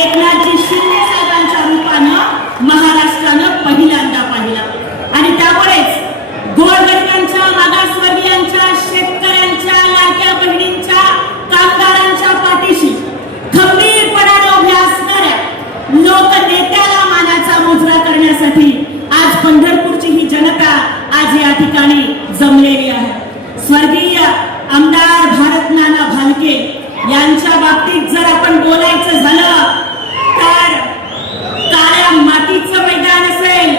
एकनाथजी शिंदे साहेबांच्या रूपानं महाराष्ट्रानं पहिल्यांदा पाहिला आणि त्यामुळेच गोरगरिबांच्या, मागासवर्गीयांच्या, शेतकऱ्यांच्या, लाडक्या बहिणींच्या, कामगारांच्या पाठीशी खंबीरपणाने उभ्या असणाऱ्या लोकनेत्याला मानाचा मुजरा करण्यासाठी आज पंढरपूरची ही जनता आज या ठिकाणी जमलेली आहे. स्वर्गीय आमदार भारतनाना भालके यांच्या बाबतीत जर आपण बोलायचं झालं तर काळ्या मातीचं मैदान असेल,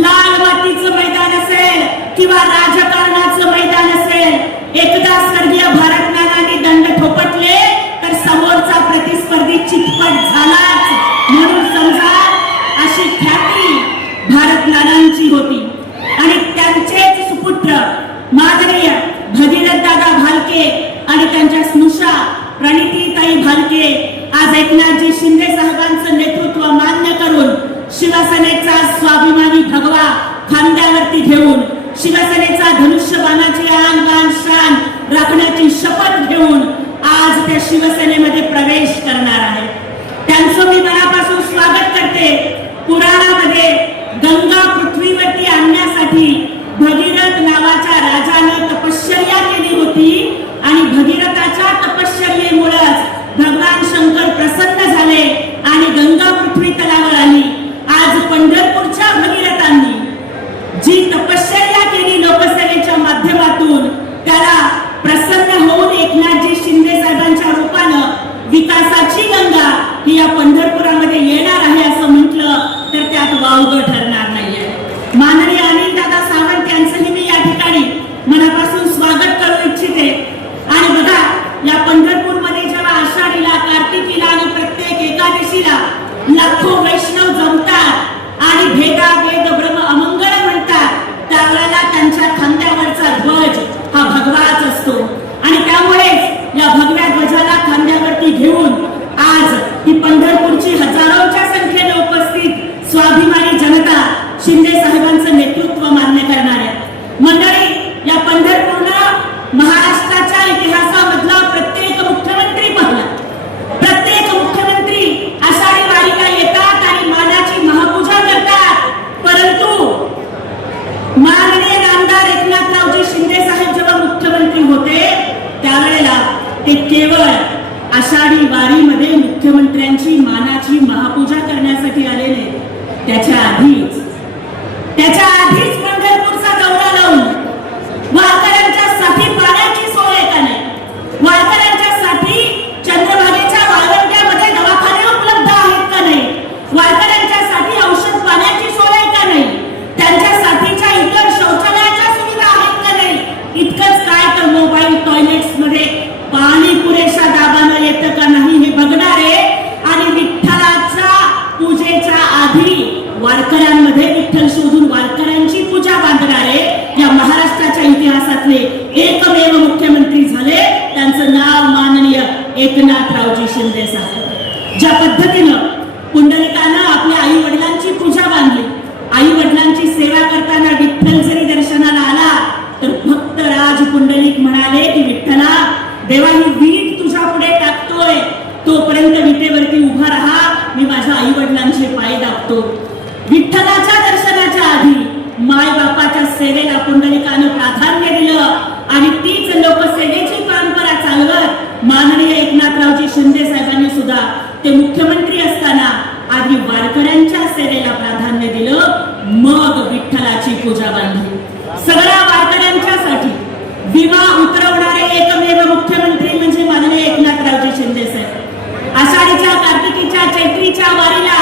लाल मातीचं मैदान असेल किंवा राजकारणाचं मैदान असेल, एकदा स्वर्गीय भारतनानांनी दंड थोपटले तर समोरचा प्रतिस्पर्धी चितपट झालाच म्हणून समजा अशी ख्याती भारतनानांची होती. आणि त्यांचेच सुपुत्र माननीय भगीरथदादा भालके आणि त्यांच्या स्नुषा प्रणितीताई भालके आज एकनाथजी शिंदे साहेबांचं नेतृत्व मान्य करून शिवसेनेचा स्वाभिमानी भगवा खांद्यावरती घेऊन शिवसेनेचा धनुष्यबाणाची आन बाण शान राखण्याची शपथ घेऊन आज त्या शिवसेनेमध्ये प्रवेश करणार आहे. त्यांचं मी मनापासून स्वागत करते. पुराणामध्ये गंगा पृथ्वीवरती आणण्यासाठी भगीरथ नावाच्या राजाने तपश्चर्या केली होती आणि भगीरथाच्या तपश्चर्येमुळेच भगवान शंकर प्रसन्न झाले आणि गंगा पृथ्वी तलावर आली. आज पंढरपूरच्या भगीरथांनी जी तपश्चर्या केली लोकसेवेच्या माध्यमातून त्याला प्रसन्न होऊन एकनाथजी शिंदे साहेबांच्या रूपानं विकासाची गंगा ही या पंढरपुरामध्ये येणार आहे असं म्हटलं तर त्यात वावगं ठरणार नाहीये. माननीय अनिलदादा सावंत यांचंही मी या ठिकाणी मनापासून स्वागत करू इच्छिते. आणि बघा, या पंढरपूरमध्ये जेव्हा आषाढीला, कार्तिकीला आणि प्रत्येक एकादशीला लाखो वैष्णव जमतात आणि भेदाभेद ब्रह्म अमंगळ म्हणतात, त्यावेळेला त्यांच्या खांद्यावरचा ध्वज हा भगवाच असतो. आणि त्यामुळेच या भगव्या ध्वजाला खांद्यावरती घेऊन आज ही पंढरपूरची हजारोंच्या संख्येने उपस्थित स्वाभिमानी जनता शिंदे साहेबांचं नेतृत्व मान्य करणार आहे. मंडळी, या पंढरपूरनं महाराष्ट्राच्या इतिहासामधला प्रत्येक मुख्यमंत्री पाहिला. प्रत्येक मुख्यमंत्री आषाढी वारीला येतात आणि मानाची महापूजा करतात. परंतु माननीय नामदार एकनाथरावजी शिंदे साहेब जेव्हा मुख्यमंत्री होते त्यावेळेला ते केवळ आषाढी वारीमध्ये मुख्यमंत्र्यांची मानाची महापूजा करण्यासाठी आलेले. त्याच्या आधीच पंढरपूरचा दौरा लावून वारकऱ्यांच्या साठी पाण्याची सोय आहे का नाही, वारकऱ्यांच्या साठी चंद्रभागेच्या वाळवंट्यामध्ये दवाखाने उपलब्ध आहेत का नाही, वारकऱ्यांच्या साठी औषध पाण्याची सोय आहे का नाही, त्यांच्यासाठीच्या इतर शौचालयाच्या सुविधा आहेत का नाही, इतकंच काय तर मोबाईल टॉयलेट्स मध्ये पाणी पुरेशा दाबानं येतं का नाही हे बघणारे आणि विठ्ठलाच्या पूजेच्या आधी वारकऱ्यांमध्ये विठ्ठल शोधून वारकऱ्यांची पूजा बांधणारे या महाराष्ट्राच्या इतिहासातले एकमेव मुख्यमंत्री झाले. त्यांचं नाव माननीय एकनाथरावजी शिंदे साहेब. ज्या पद्धतीनं पुंडलिकानं आपल्या आई वडिलांची पूजा बांधली, आई वडिलांची सेवा करताना विठ्ठल जरी दर्शनाला आला तर भक्त राज पुंडलिक म्हणाले की विठ्ठला, देवा ही वीट तुझ्या पुढे टाकतोय, तोपर्यंत विटेवरती उभा राहा, मी माझ्या आई वडिलांचे पाय दाबतो. विठ्ठलाच्या दर्शनाच्या आधी माय बापाच्या सेवेला पुंडलिकानं प्राधान्य दिलं आणि तीच लोकसेवेची परंपरा चालवत माननीय एकनाथरावजी शिंदे साहेबांनी सुद्धा ते मुख्यमंत्री असताना आधी वारकऱ्यांच्या सेवेला प्राधान्य दिलं, मग विठ्ठलाची पूजा बांधली. सगळ्या वारकऱ्यांच्यासाठी विमा उतरवणारे एकमेव मुख्यमंत्री म्हणजे माननीय एकनाथरावजी शिंदे साहेब. आषाढीच्या, कार्तिकीच्या, चैत्रीच्या वारीला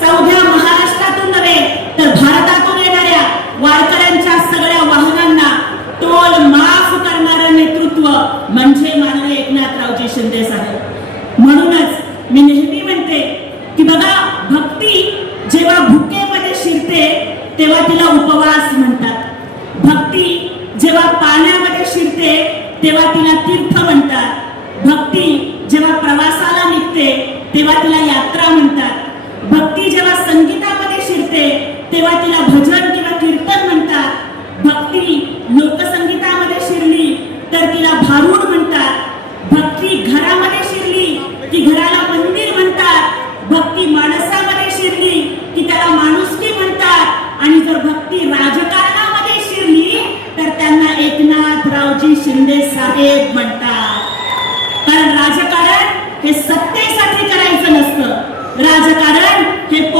सौध्या महाराष्ट्रातून नव्हे तर भारतातून येणाऱ्या वारकऱ्यांच्या सगळ्या वाहनांना टोल माफ करणारं नेतृत्व म्हणजे माननीय एकनाथरावजी शिंदे साहेब. म्हणूनच मी नेहमी म्हणते की बघा, भक्ती जेव्हा भुकेमध्ये शिरते तेव्हा तिला उपवास म्हणतात. भक्ती जेव्हा पाण्यामध्ये शिरते तेव्हा तिला तीर्थ म्हणतात. भक्ती जेव्हा प्रवासाला निघते तेव्हा तिला यात्रा म्हणतात. भक्ती जेव्हा संगीतामध्ये शिरते तेव्हा तिला भजन किंवा कीर्तन म्हणतात. भक्ती लोकसंगीतामध्ये शिरली तर तिला भारूड म्हणतात. भक्ती घरामध्ये शिरली की घराला मंदिर म्हणतात. भक्ती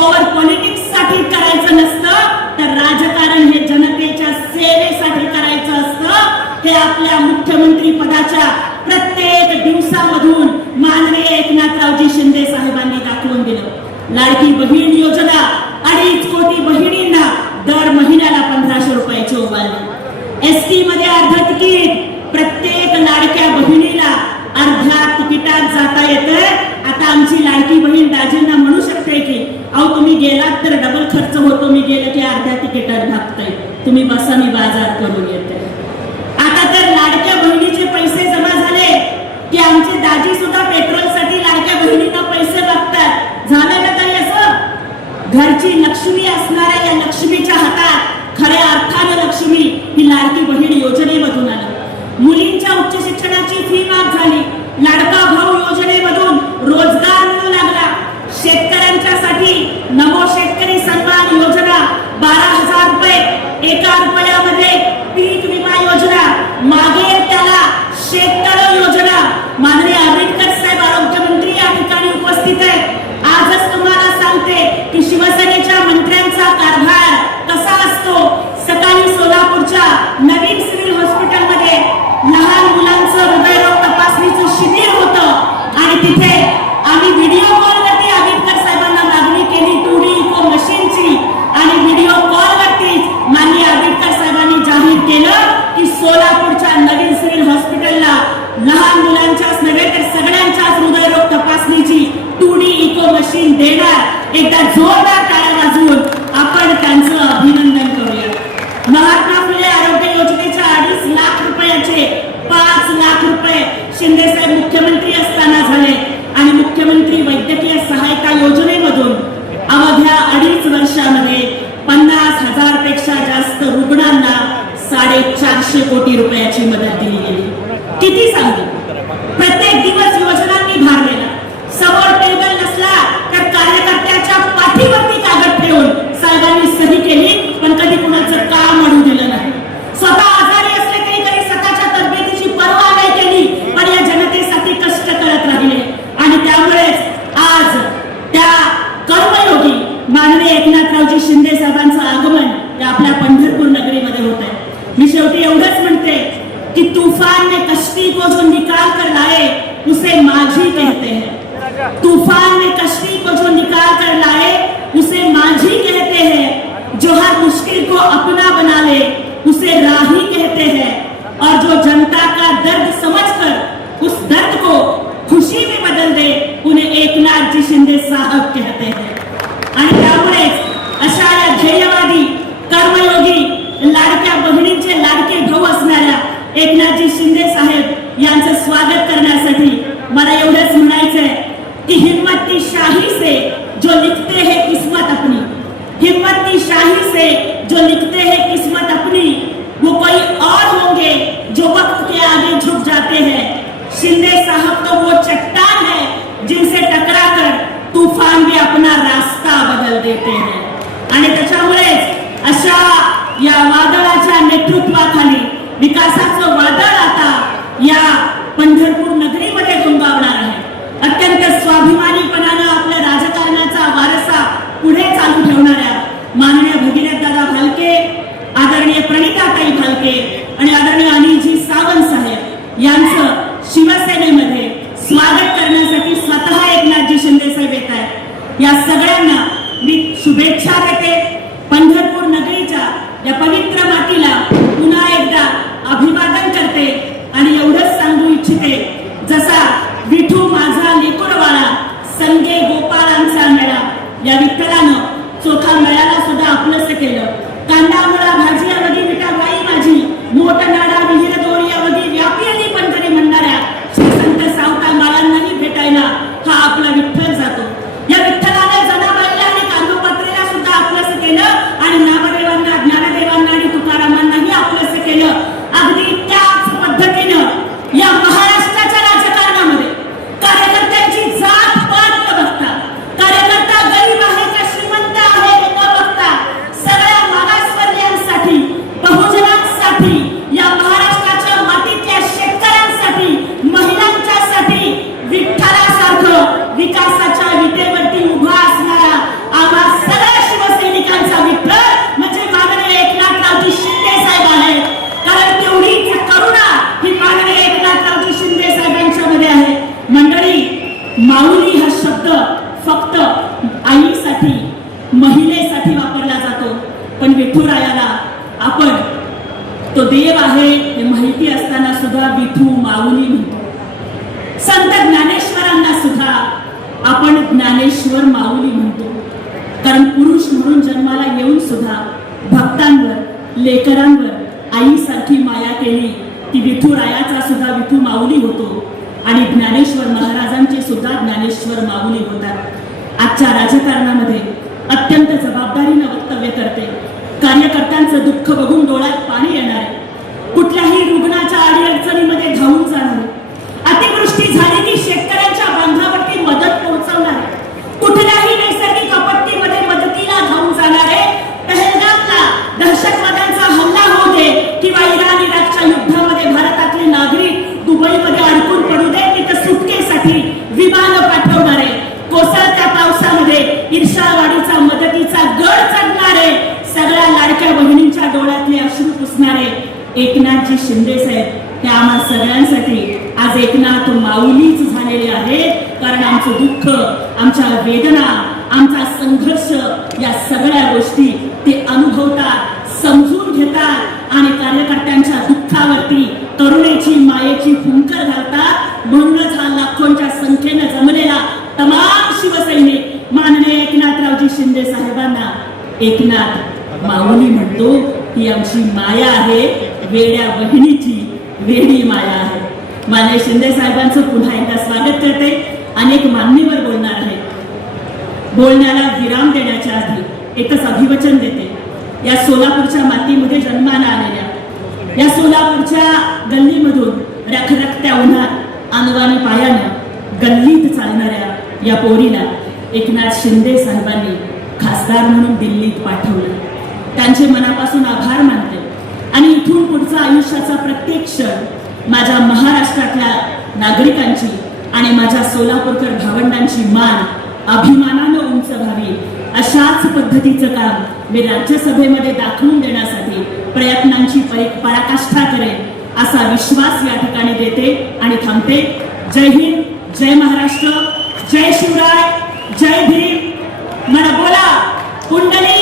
पॉवर पॉलिटिक्स साठी करायचं नसतं, तर राजकारण हे जनतेच्या सेवेसाठी करायचं असतं. हे आपल्या मुख्यमंत्री पदाच्या प्रत्येक दिवसामधून माननीय एकनाथरावजी शिंदे साहेबांनी दाखवून दिलं. लाडकी बहीण योजना 2.5 कोटी बहिणींना दर महिन्याला 1500 रुपयाची उभारली. एसटी मध्ये अर्ध तिकीट, प्रत्येक लाडक्या बहिणीला अर्ध्या तिकिटात जाता येतंय. आता आमची लाडकी बहीण दाजींना म्हणू शकते की अहो तुम्ही गेलात तर डबल खर्च होतो, मी गेले की अर्ध्या तिकिटात भागतंय, तुम्ही बसा मी बाजार करून येते. आता तर लाडक्या बहिणीचे पैसे जमा झाले की आमचे दाजी सुद्धा पेट्रोलसाठी लाडक्या बहिणींना पैसे बघतात. झालं ना काही असं? घरची लक्ष्मी असणाऱ्या या लक्ष्मीच्या हातात खऱ्या अर्थानं लक्ष्मी ही लाडकी बहीण योजनेमधून आलं. मुलींच्या उच्च शिक्षणाची फी माफ झाली. लाडका भाऊ योजनेमधून रोजगार मिळू लागला. शेतकऱ्यांच्यासाठी नमो शेतकरी सन्मान योजना 12,000 रुपये, 1 रुपयामध्ये पीक विमा योजना, मागे त्याला शेततळ योजना. माननीय आंबेडकर साहेब आरोग्यमंत्री या ठिकाणी उपस्थित आहेत. आजच तुम्हाला सांगते की शिवसेनेच्या मंत्र्यांचा कारभार कसा असतो. सकाळी सोलापूरच्या नवीन सिव्हिल हॉस्पिटलमध्ये लहान मुलांचं हृदयरोग तपासणीचं शिबिर होतं आणि तिथे आम्ही व्हिडिओ कॉलवरती आंबेडकर साहेबांना मागणी केली 2D इको मशीनची, आणि व्हिडिओ कॉलवरतीच माननीय आंबेडकर साहेबांनी जाहीर केलं की सोलापूरच्या नवीन सिव्हिल हॉस्पिटलला लहान मुलांच्याच नव्हे तर सगळ्यांच्याच हृदयरोग तपासणीची 2D इको मशीन देणार. एकदा जोरदार टाळ्या वाजवून आपण त्यांचं अभिनंदन करूया. महात्मा फुले आरोग्य योजनेच्या 2.5 लाख रुपयाचे 5 लाख रुपये शिंदे साहेब मुख्यमंत्री असताना झाले आणि मुख्यमंत्री वैद्यकीय सहायता योजनेमधून अवघ्या 2.5 वर्षामध्ये 50,000 पेक्षा जास्त रुग्णांना 450 कोटी रुपयाची मदत दिली गेली. किती सांगू, प्रत्येक दिवस योजनांनी भारलेला. समोर टेबल नसला तर कार्यकर्त्याच्या पाठीवरती कागद ठेवून साहेबांनी सही केली, पण कधी कुणाचं काम अडू दिलं नाही. स्वतः आजारी असले तरी कधी स्वतःच्या तब्येतीची पर्वा नाही केली, पण या जनतेसाठी कष्ट करत राहिले. आणि त्यामुळेच आज त्या कर्मयोगी माननीय एकनाथरावजी शिंदे साहेबांचं आगमन या आपल्या पंढरपूर नगरीमध्ये होत आहे. मी शेवटी एवढंच म्हणते कि तूफान ने कश्ती को जो निकाल कर लाए उसे माझी कहते हैं. तूफान ने कश्ती को जो निकाल कर लाए उसे माझी कहते हैं. जो हर मुश्किल को अपना बना ले उसे राही कहते हैं. और जो जनता का दर्द समझकर उस दर्द को खुशी में बदल दे उन्हें एकनाथ जी शिंदे साहब कहते हैं. आणि त्यामुळेच अशा या ध्येयवादी कर्मयोगी लाडक्या बहिणींचे लाडके भाऊ असणाऱ्या एकनाथजी शिंदे साहेब यांचं स्वागत करण्यासाठी मला एवढंच म्हणायचंय की हिम्मत की शाही से जो लिखते हैं किस्मत अपनी, हिम्मत की शाही से जो लिखते हैं किस्मत अपनी, वो कोई और होंगे जो वक्त के आगे झुक जाते हैं. शिंदे साहब तो वो चट्टान है जिनसे टकराकर तूफान भी अपना रास्ता बदल देते हैं. आणि त्याच्यामुळेच अशा या वादळाच्या नेतृत्वाखाली विकासाचं वादळ आता या पंढरपूर नगरीमध्ये घुंगावणार आहे. अत्यंत स्वाभिमानीपणानं आपल्या राजकारणाचा वारसा पुढे चालू ठेवणाऱ्या माननीय भगीरथ दादा भालके, आदरणीय प्रणिताताई भालके आणि आदरणीय अनिलजी सावंत साहेब यांचं शिवसेनेमध्ये स्वागत करण्यासाठी स्वतः एकनाथजी शिंदे साहेब येत आहेत. या सगळ्यांना मी शुभेच्छा देते. पंढरपूर नगरीच्या या पवित्र मातीला पुन्हा एकदा अभिवादन करते आणि एवढंच सांगू इच्छिते, जसा विठू माझा लेकुरवाळा संगे गोपाळांचा मेळा, या विठ्ठलानं चोथा मेळ्याला सुद्धा आपलंसं केलं. कांदा मुळा भाजी अवधी विटा बाई माझी, मोठ नाडा विहीर दोरी अवधी व्यापी आणि पंढरी म्हणणाऱ्या श्री संत सावता बाळांनाही भेटायला हा आपला विठ्ठल जातो. या विठ्ठलाने जनाबाईला आणि कांदोपत्रेला सुद्धा आपलंसं केलं आणि नामदेवांना, ज्ञानदेवांना आणि तुकारामांनाही आपलंसं केलं. अगदी त्याच पद्धतीनं या महाराष्ट्राच्या राजकारणामध्ये कार्यकर्त्यांची जात पात न बघता, कार्यकर्ता गरीब आहे का श्रीमंत आहे न बघता पुरुषासाठी महिलेसाठी वापरला जातो, पण विठुरायाला आपण तो देव आहे हे माहिती असताना सुद्धा विठू माऊली म्हणतो. संत ज्ञानेश्वरांना सुद्धा आपण ज्ञानेश्वर माऊली म्हणतो, कारण पुरुष म्हणून जन्माला येऊन सुद्धा भक्तांवर, लेकरांवर आईसारखी माया केली ती विठुरायाचा सुद्धा विठू माऊली होतो आणि ज्ञानेश्वर महाराजांचे सुद्धा ज्ञानेश्वर माऊली होतात. आजच्या राजकारणामध्ये अत्यंत जबाबदारीनं वक्तव्य करते. कार्यकर्त्यांचं दुःख बघून डोळ्यात पाणी येणार, कुठल्याही रुग्णाच्या अडीअडचणीमध्ये धावून जाणार, अतिवृष्टी झाली की शेतकऱ्यांच्या बांधावरती मदत पोहोचवणार, कुठल्याही नैसर्गिक आपत्तीमध्ये मदतीला धावून जाणारे, पहलगामला दहशतवाद्यांचा हल्ला होऊ दे किंवा इराण इराकच्या युद्धामध्ये भारतातले नागरिक दुबईमध्ये अडकून पडू दे, तिथं सुटकेसाठी विमान पाठवणारे, कोसळत्या पावसामध्ये इर्षावाडीचा मदतीचा गड चढणारे, सगळ्या लाडक्या बहिणींच्या डोळ्यातले अश्रू पुसणारे एकनाथजी शिंदे साहेब हे आम्हा सगळ्यांसाठी आज एकनाथ माऊलीच झालेले आहेत. कारण आमचं दुःख, आमच्या वेदना, आमचा संघर्ष या सगळ्या गोष्टी ते अनुभवतात, समजून घेतात आणि कार्यकर्त्यांच्या दुःखावरती करुणेची मायेची फुंकर घालतात. म्हणूनच हा लाखोंच्या संख्येनं जमलेला तमाम शिवसैनिक माननीय एकनाथरावजी शिंदे साहेबांना एकनाथ माऊली म्हणतो. ही आमची माया आहे, वेड्या बहिणीची वेडी माया आहे. माननीय शिंदे साहेबांचं पुन्हा एकदा स्वागत करते. अनेक मान्यवर बोलणार आहे. बोलण्याला विराम देण्याच्या आधी एकच अभिवचन देते. या सोलापूरच्या मातीमध्ये जन्माला आलेल्या, या सोलापूरच्या गल्लीमधून रखरखत्या उन्हात अनवाणी पायानं गल्लीत चालणाऱ्या या पोरीला एकनाथ शिंदे साहेबांनी खासदार म्हणून दिल्लीत पाठवलं. त्यांचे मनापासून आभार मानते आणि इथून पुढचा आयुष्याचा प्रत्येक क्षण माझ्या महाराष्ट्रातल्या नागरिकांची आणि माझ्या सोलापूरकर भावंडांची मान अभिमानानं उंच व्हावी, अशाच पद्धतीचं काम मी राज्यसभेमध्ये दाखवून देण्यासाठी प्रयत्नांची पराकाष्ठा करेन असा विश्वास या ठिकाणी देते आणि थांबते. जय हिंद, जय महाराष्ट्र, जय शिवराय, जय भीम. मला बोला कुंडली